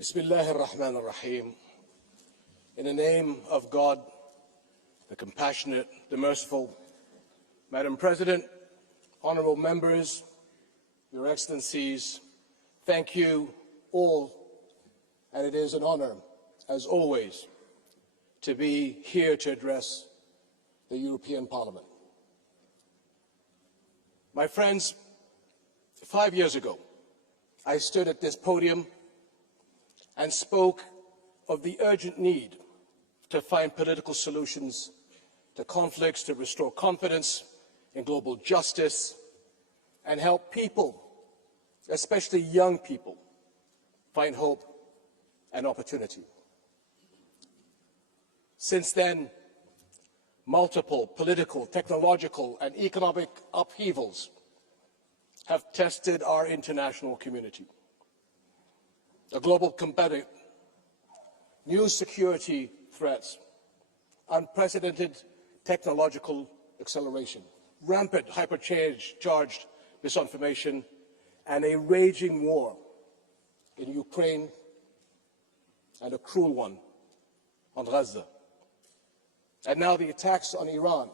Bismillah ar-Rahman ar-Rahim. In the name of God, the compassionate, the merciful, Madam President, honorable members, Your Excellencies, thank you all, and it is an honor, as always, to be here to address the European Parliament. My friends, 5 years ago, I stood at this podium and spoke of the urgent need to find political solutions to conflicts, to restore confidence in global justice, and help people, especially young people, find hope and opportunity. Since then, multiple political, technological, and economic upheavals have tested our international community. The global competitive, new security threats, unprecedented technological acceleration, rampant hypercharged misinformation, and a raging war in Ukraine, and a cruel one on Gaza. And now the attacks on Iran,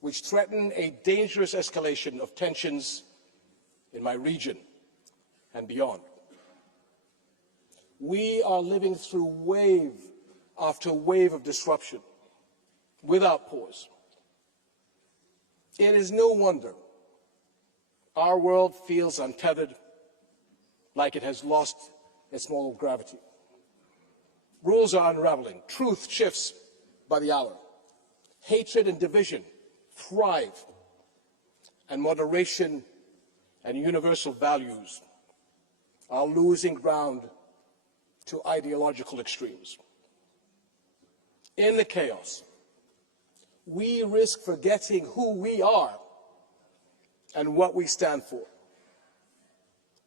which threaten a dangerous escalation of tensions in my region and beyond. We are living through wave after wave of disruption without pause. It is no wonder our world feels untethered, like it has lost its moral gravity. Rules are unraveling, truth shifts by the hour, hatred and division thrive, and moderation and universal values are losing ground to ideological extremes. In the chaos, we risk forgetting who we are and what we stand for.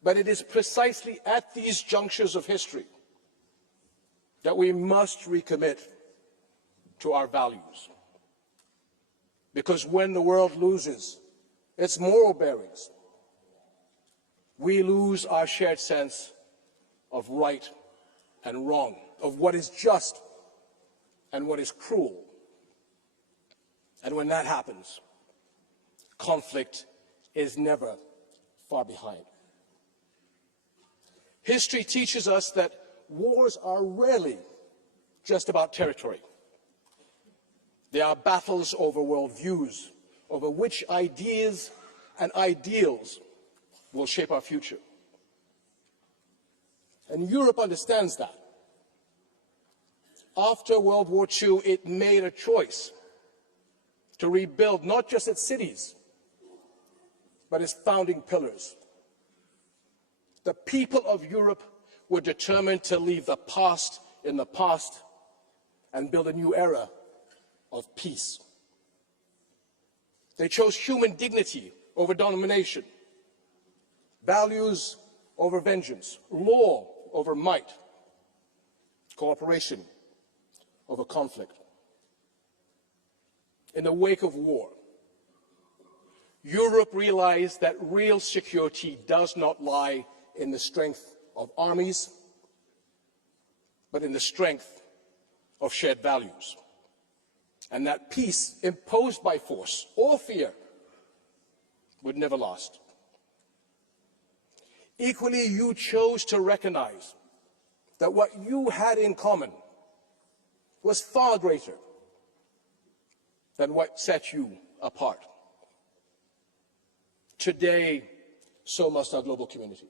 But it is precisely at these junctures of history that we must recommit to our values. Because when the world loses its moral bearings, we lose our shared sense of right and wrong, of what is just and what is cruel. And when that happens, conflict is never far behind. History teaches us that wars are rarely just about territory. They are battles over worldviews, over which ideas and ideals will shape our future. And Europe understands that. After World War II, it made a choice to rebuild not just its cities, but its founding pillars. The people of Europe were determined to leave the past in the past and build a new era of peace. They chose human dignity over domination, values over vengeance, law over might, cooperation over conflict. In the wake of war, Europe realized that real security does not lie in the strength of armies, but in the strength of shared values. And that peace imposed by force or fear would never last. Equally, you chose to recognize that what you had in common was far greater than what set you apart. Today, so must our global community.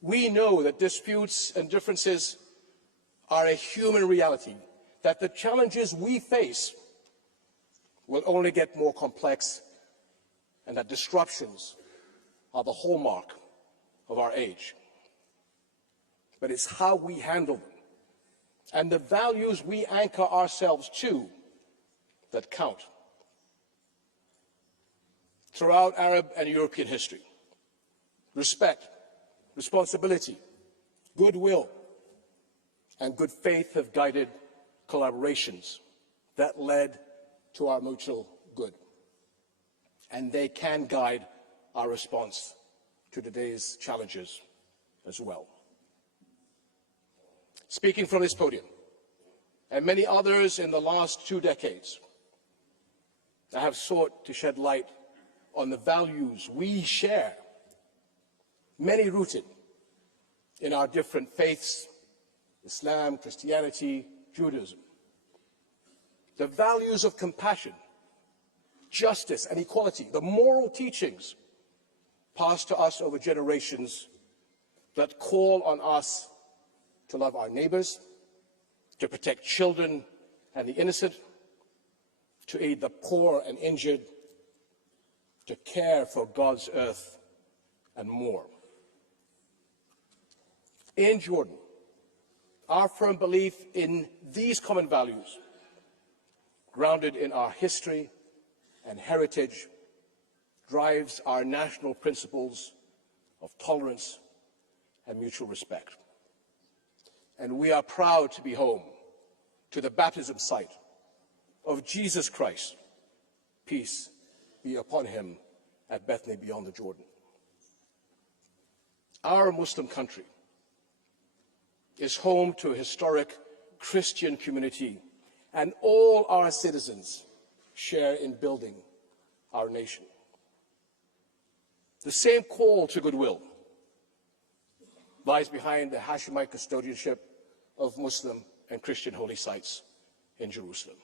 We know that disputes and differences are a human reality, that the challenges we face will only get more complex, and that disruptions are the hallmark of our age. But it's how we handle them and the values we anchor ourselves to that count. Throughout Arab and European history, respect, responsibility, goodwill, and good faith have guided collaborations that led to our mutual good. And they can guide our response to today's challenges as well. Speaking from this podium, and many others in the last 2 decades, I have sought to shed light on the values we share, many rooted in our different faiths, Islam, Christianity, Judaism. The values of compassion, justice, and equality, the moral teachings passed to us over generations that call on us to love our neighbors, to protect children and the innocent, to aid the poor and injured, to care for God's earth, and more. In Jordan, our firm belief in these common values, grounded in our history and heritage, drives our national principles of tolerance and mutual respect. And we are proud to be home to the baptism site of Jesus Christ, peace be upon him, at Bethany beyond the Jordan. Our Muslim country is home to a historic Christian community, and all our citizens share in building our nation. The same call to goodwill lies behind the Hashemite custodianship of Muslim and Christian holy sites in Jerusalem.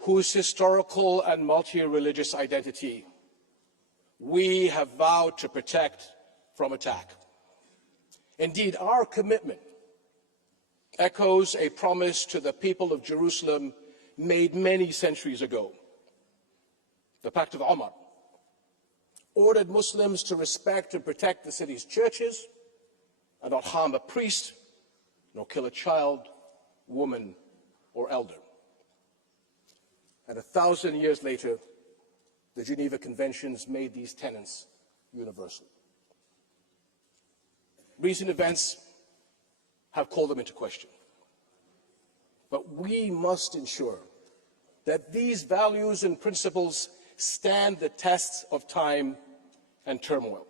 Whose historical and multi-religious identity we have vowed to protect from attack. Indeed, our commitment echoes a promise to the people of Jerusalem made many centuries ago. The Pact of Omar ordered Muslims to respect and protect the city's churches and not harm a priest, nor kill a child, woman, or elder. And 1,000 years later, the Geneva Conventions made these tenets universal. Recent events have called them into question. But we must ensure that these values and principles stand the tests of time and turmoil.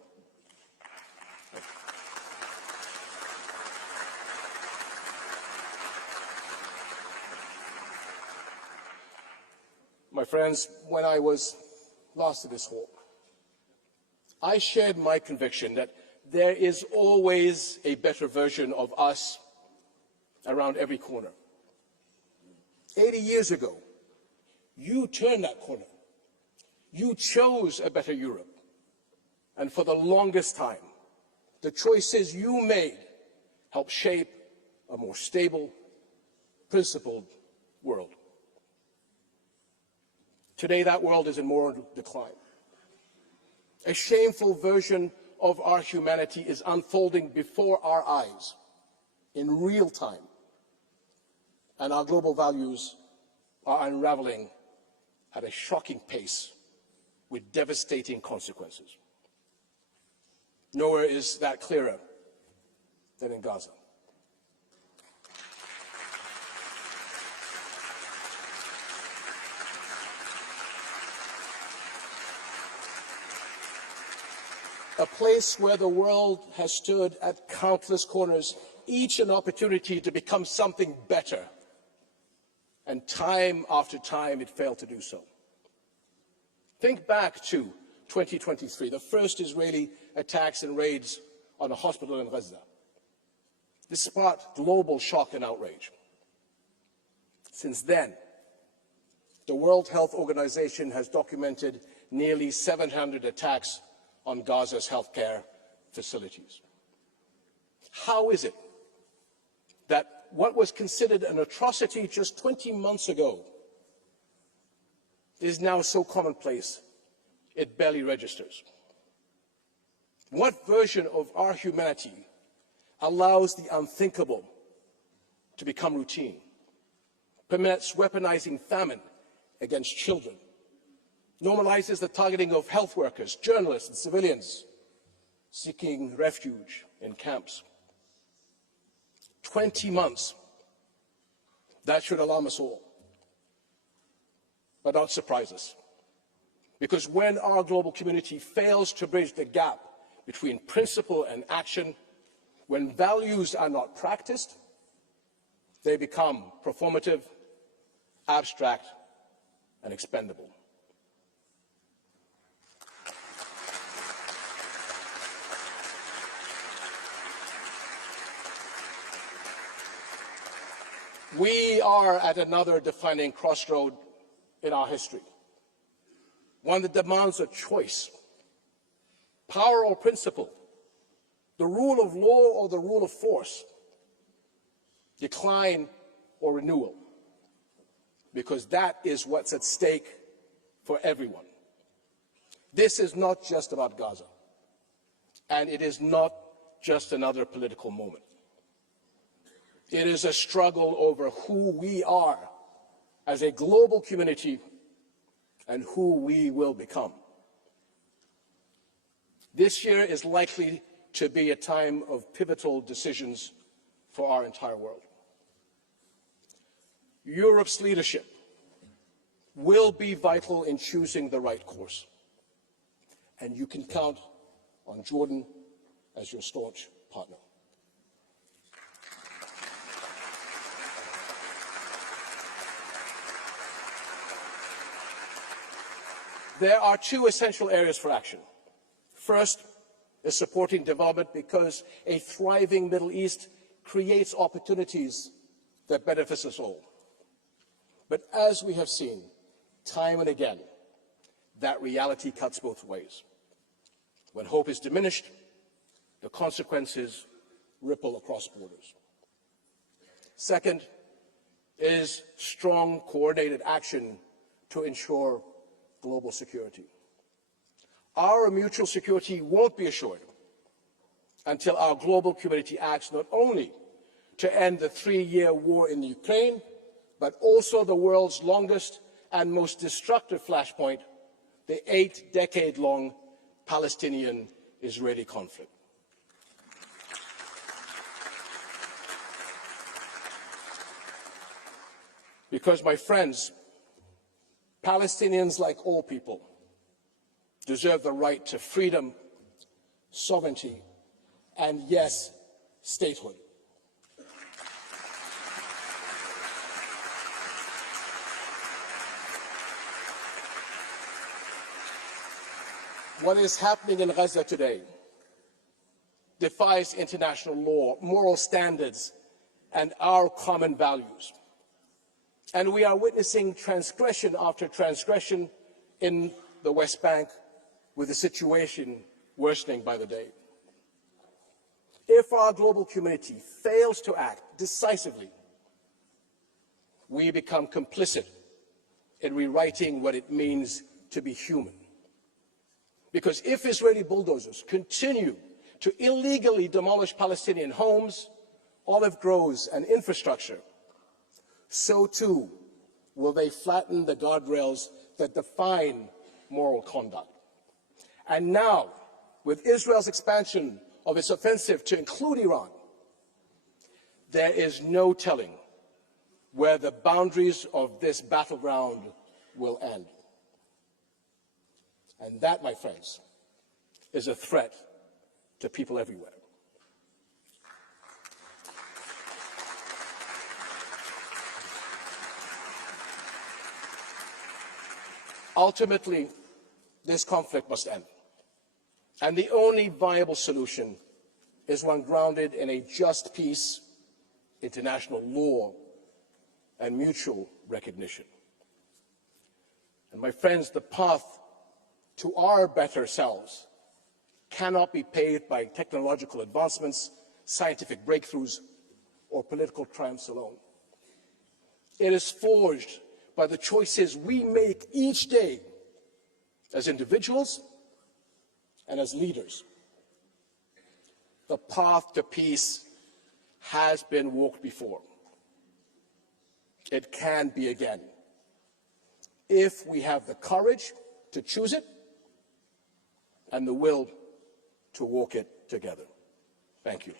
My friends, when I was last in this hall, I shared my conviction that there is always a better version of us around every corner. 80 years ago, you turned that corner. You chose a better Europe. And for the longest time, the choices you made helped shape a more stable, principled world. Today, that world is in moral decline. A shameful version of our humanity is unfolding before our eyes in real time, and our global values are unraveling at a shocking pace with devastating consequences. Nowhere is that clearer than in Gaza. A place where the world has stood at countless corners, each an opportunity to become something better. And time after time, it failed to do so. Think back to 2023, the first Israeli attacks and raids on a hospital in Gaza. This sparked global shock and outrage. Since then, the World Health Organization has documented nearly 700 attacks on Gaza's healthcare facilities. How is it that what was considered an atrocity just 20 months ago is now so commonplace it barely registers? What version of our humanity allows the unthinkable to become routine, permits weaponizing famine against children, normalizes the targeting of health workers, journalists, and civilians seeking refuge in camps? 20 months. That should alarm us all. but not surprise us. Because when our global community fails to bridge the gap between principle and action, when values are not practiced, they become performative, abstract, and expendable. We are at another defining crossroad in our history, one that demands a choice: power or principle, the rule of law or the rule of force, decline or renewal, because that is what's at stake for everyone. This is not just about Gaza, and it is not just another political moment. It is a struggle over who we are as a global community and who we will become. This year is likely to be a time of pivotal decisions for our entire world. Europe's leadership will be vital in choosing the right course, and you can count on Jordan as your staunch partner. There are two essential areas for action. First is supporting development, because a thriving Middle East creates opportunities that benefits us all. But as we have seen time and again, that reality cuts both ways. When hope is diminished, the consequences ripple across borders. Second is strong, coordinated action to ensure global security. Our mutual security won't be assured until our global community acts not only to end the 3-year war in Ukraine, but also the world's longest and most destructive flashpoint, the 8-decade-long Palestinian-Israeli conflict. Because, my friends, Palestinians, like all people, deserve the right to freedom, sovereignty, and, yes, statehood. What is happening in Gaza today defies international law, moral standards, and our common values. And we are witnessing transgression after transgression in the West Bank, with the situation worsening by the day. If our global community fails to act decisively, we become complicit in rewriting what it means to be human. Because if Israeli bulldozers continue to illegally demolish Palestinian homes, olive groves, and infrastructure, so too will they flatten the guardrails that define moral conduct. And now, with Israel's expansion of its offensive to include Iran, there is no telling where the boundaries of this battleground will end. And that, my friends, is a threat to people everywhere. Ultimately, this conflict must end. And the only viable solution is one grounded in a just peace, international law, and mutual recognition. And my friends, the path to our better selves cannot be paved by technological advancements, scientific breakthroughs, or political triumphs alone. It is forged by the choices we make each day as individuals and as leaders. The path to peace has been walked before. It can be again, if we have the courage to choose it and the will to walk it together. Thank you.